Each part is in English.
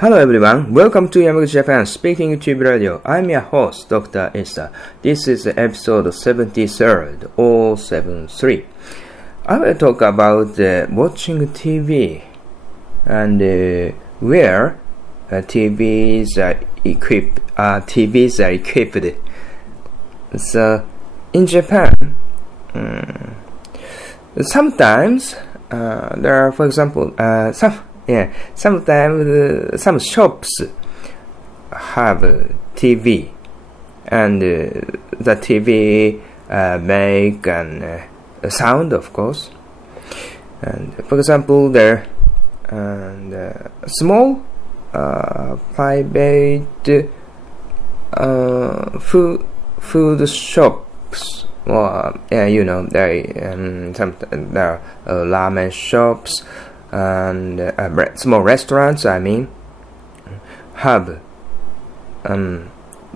Hello everyone, welcome to Yamaguchi Japan Speaking YouTube Radio. I'm your host, Dr. Issa. This is episode 73, 073. I will talk about watching TV and where TVs are equipped. So, in Japan, sometimes there are, for example, sometimes some shops have TV, and the TV make a sound, of course. And for example, there small private food shops, or there are ramen shops and small restaurants, have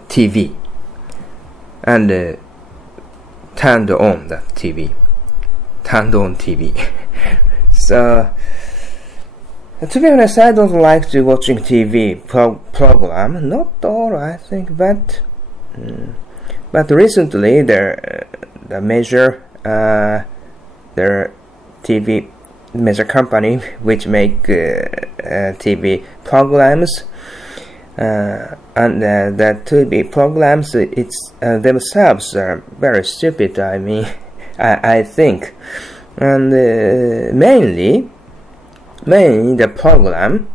TV and turned on TV. So, to be honest, I don't like to watching TV program. Not all, I think, but recently the TV major company which make TV programs, and that TV programs themselves are very stupid. I think, and mainly the program,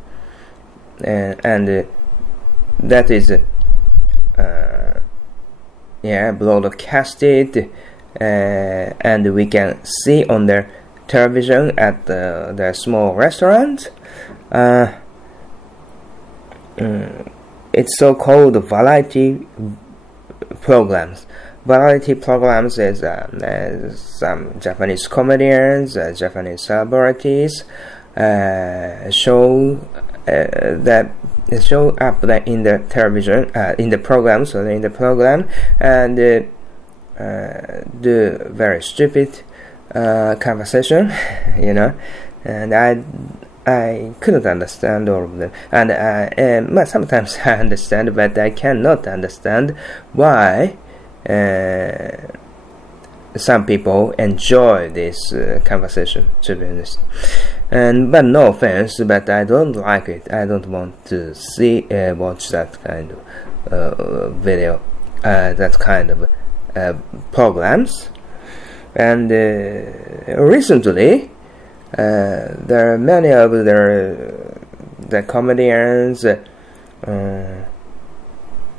and that is broadcasted, and we can see on their television at the small restaurant. It's so-called variety programs. Variety programs is some Japanese comedians, Japanese celebrities show up in the television, in the program, and do very stupid conversation, and I couldn't understand all of them, and sometimes I understand, but I cannot understand why some people enjoy this conversation, to be honest. But no offense, but I don't like it. I don't want to watch that kind of video, that kind of programs. And recently, there are many of the comedians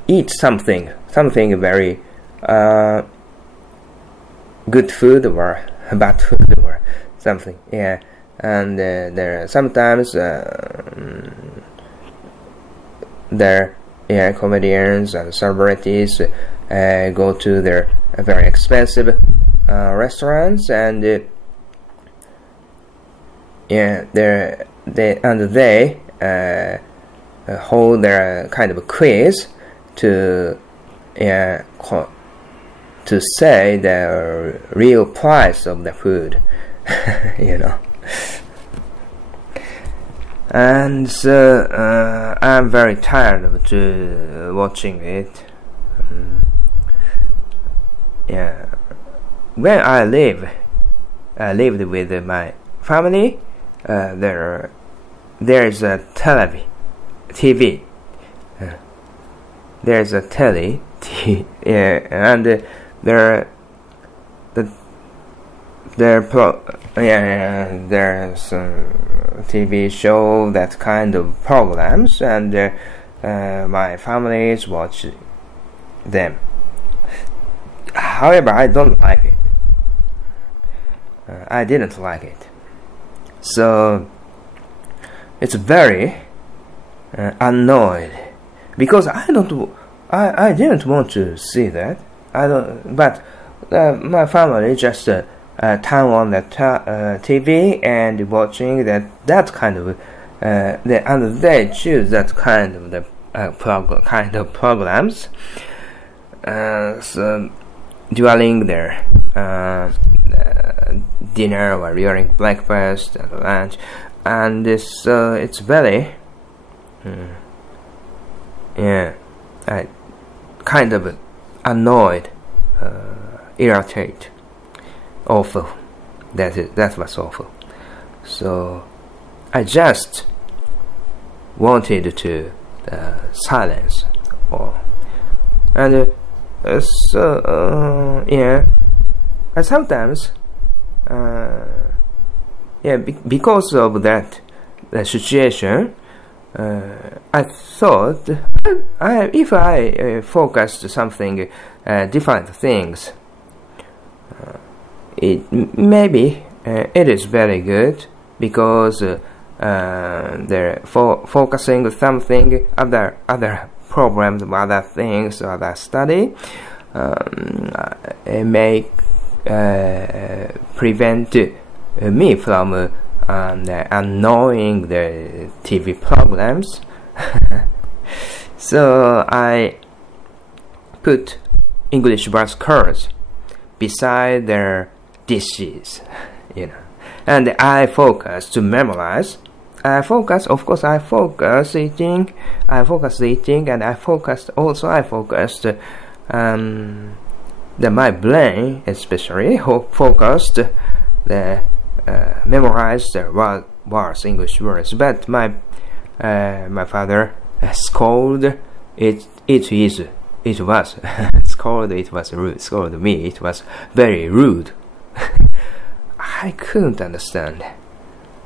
eat something very good food or bad food or something. Yeah, and there sometimes comedians and celebrities go to their very expensive restaurants, and they hold their kind of a quiz to say the real price of the food, And so I'm very tired of watching it. When I lived with my family, there's a TV. There's a and there's a TV show, that kind of programs, and my families watch them. However, I don't like it. I didn't like it. So it's very annoyed, because I didn't want to see that. But my family just turn on the TV and watching that kind of and they choose that kind of the programs. So during their dinner or during breakfast and lunch, and this it's very yeah, I kind of annoyed, irritate, awful. That was awful. So I just wanted to silence, and yeah. And sometimes, because of that situation, I thought if I focused something different things, maybe it is very good, because they're focusing something other problems, other things, other study, may prevent me from annoying the TV programs. So I put English verse cards beside their dishes, and I focus to memorize. I focus eating, and I focused my brain especially focused the memorized the words, English words. But my father scolded me. It was very rude. I couldn't understand.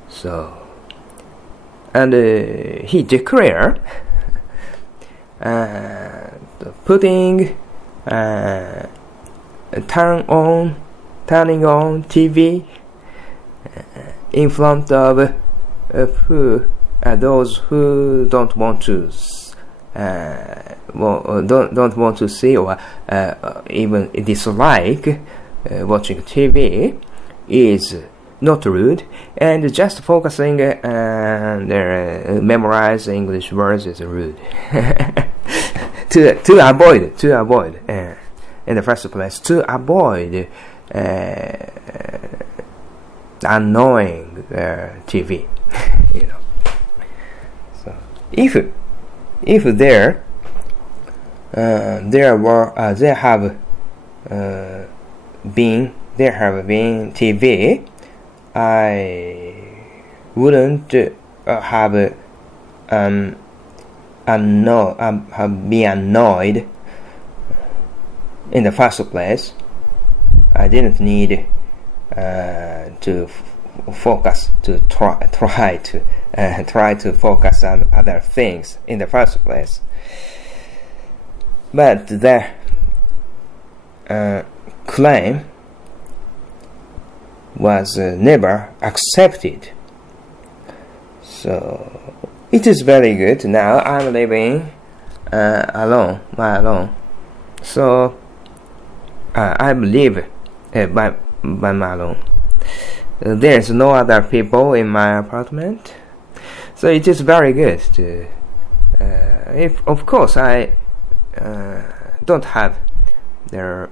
So, and he declared turning on TV in front of those who don't want to see or even dislike watching TV is not rude, and just focusing and memorize English words is rude. to avoid in the first place, to avoid annoying TV. So if there have been TV, I wouldn't have been annoyed in the first place. I didn't need to focus to try to focus on other things in the first place. But the claim was never accepted. So it is very good. Now I'm living alone. So I live by my alone. There's no other people in my apartment, so it is very good to. If of course I don't have their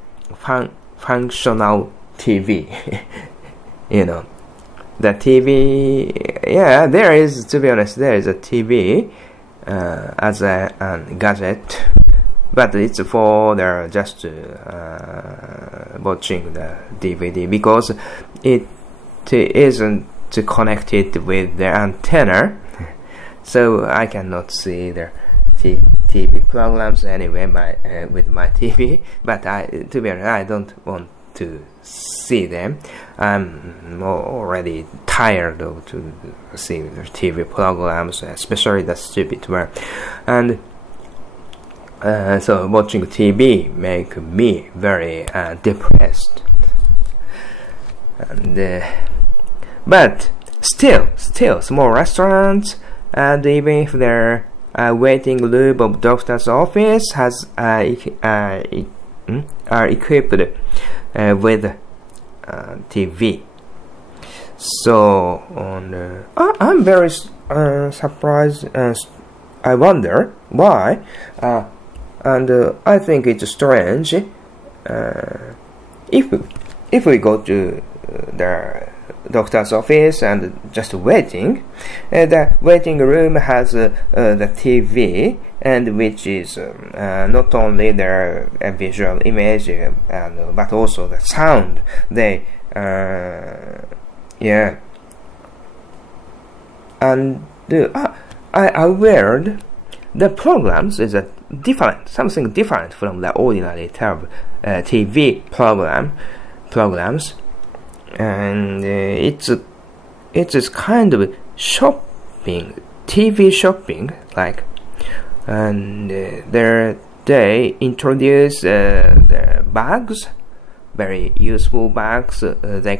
functional TV. The TV, there is, to be honest, there is a TV as a gadget, but it's for just watching the DVD, because it isn't connected with the antenna, so I cannot see the TV programs anyway with my TV. But to be honest, I don't want to see them. I'm already tired of to see the TV programs, especially the stupid one, and so watching TV make me very depressed. And but still small restaurants, and even if their waiting room of doctor's office are equipped with TV. So I'm very surprised. I wonder why, and I think it's strange. If we go to the doctor's office and just waiting. The waiting room has the TV, and which is not only their visual image but also the sound. They and I aware the programs is something different from the ordinary TV programs, and it is kind of shopping, TV shopping, like, and they introduce the bags, very useful bags. They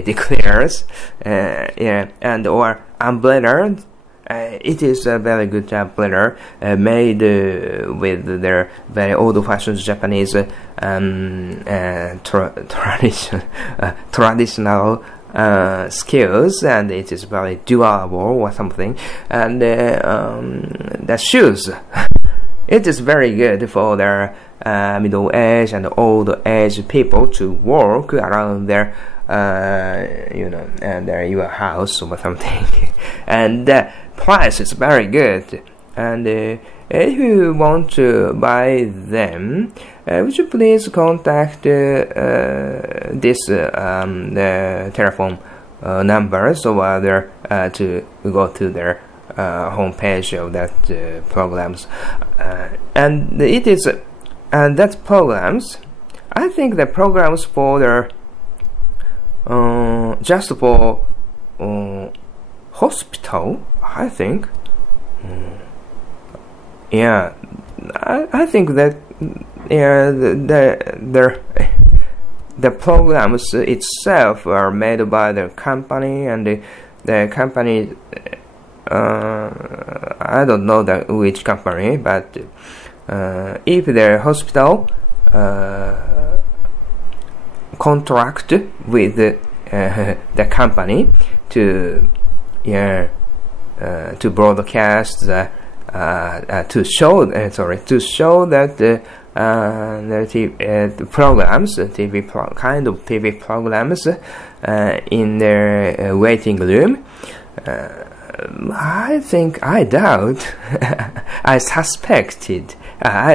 declares, and or umbrella. It is a very good umbrella made with their very old-fashioned Japanese traditional skills, and it is very durable or something. And the shoes, it is very good for their middle-aged and old-aged people to walk around their and your house or something. And the price is very good. And if you want to buy them, would you please contact this the telephone numbers over there to go to their homepage of that programs, and it is and that programs. I think the programs for their just for hospital, I think. I think that the programs itself are made by the company, and the company I don't know which company, but if the hospital contract with the company to broadcast the to show that the programs, kind of TV programs in their waiting room. I doubt. I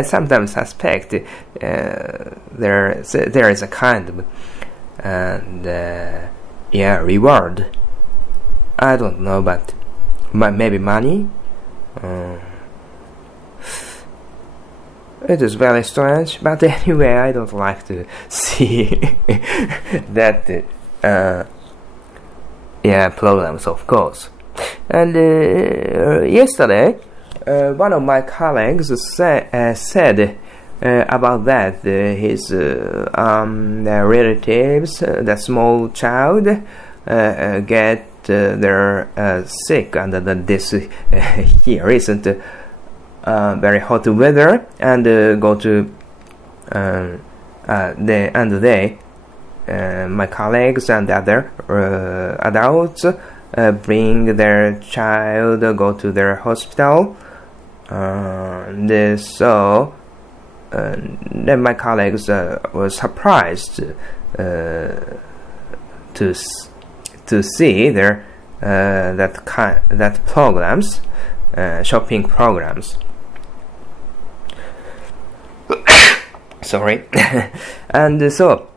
sometimes suspect there is a kind of reward. I don't know, but maybe money. It is very strange, but anyway, I don't like to see that programs, of course. And yesterday, one of my colleagues said about that his relatives, the small child, get they're sick under this here isn't very hot weather, and go to my colleagues and other adults bring their child, go to their hospital, so then my colleagues were surprised to see their that programs, shopping programs. Sorry. And so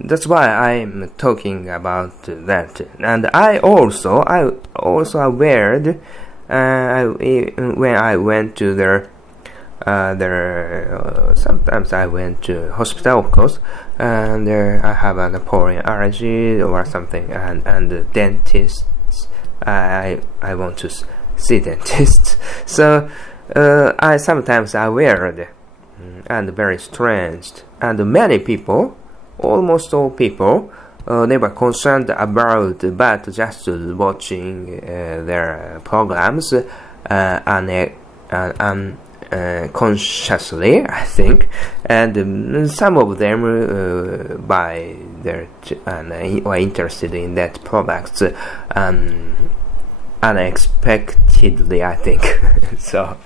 that's why I'm talking about that. And I also aware when I went to their sometimes I went to hospital, of course, and I have a pollen allergy or something, and the dentists, I want to see dentists. So I sometimes aware and very strange, and many people, almost all people, never concerned about but just watching their programs consciously, I think, and some of them buy their are interested in that products unexpectedly, I think. So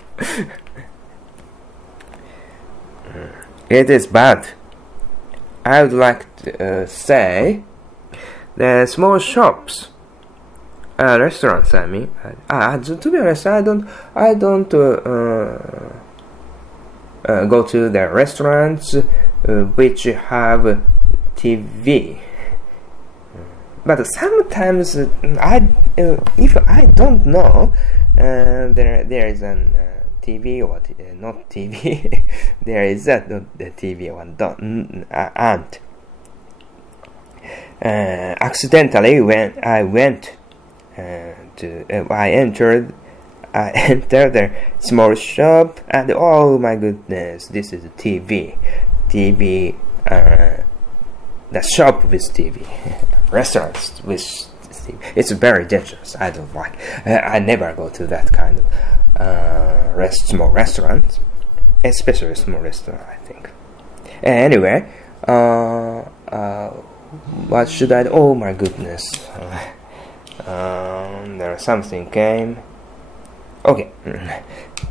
it is bad. I would like to say the small shops, restaurants. I mean, to be honest, I don't go to the restaurants which have TV. But sometimes if I don't know, there is an TV or not TV. There is the TV one. And accidentally, when I went I entered the small shop, and oh my goodness, this is a TV. The shop with TV, restaurants with TV. It's very dangerous. I don't like. I never go to that kind of small restaurant, especially small restaurant, I think. Anyway, what should I do? Oh my goodness. There something came. Okay.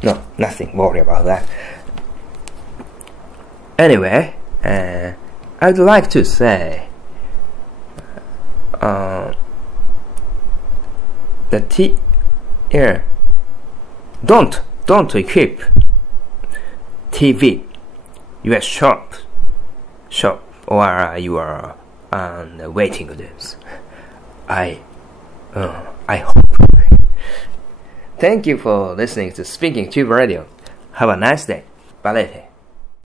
No, nothing. Worry about that. Anyway, I'd like to say don't equip TV your shop or your waiting rooms. I hope. Thank you for listening to Speaking Tube Radio. Have a nice day. Balete.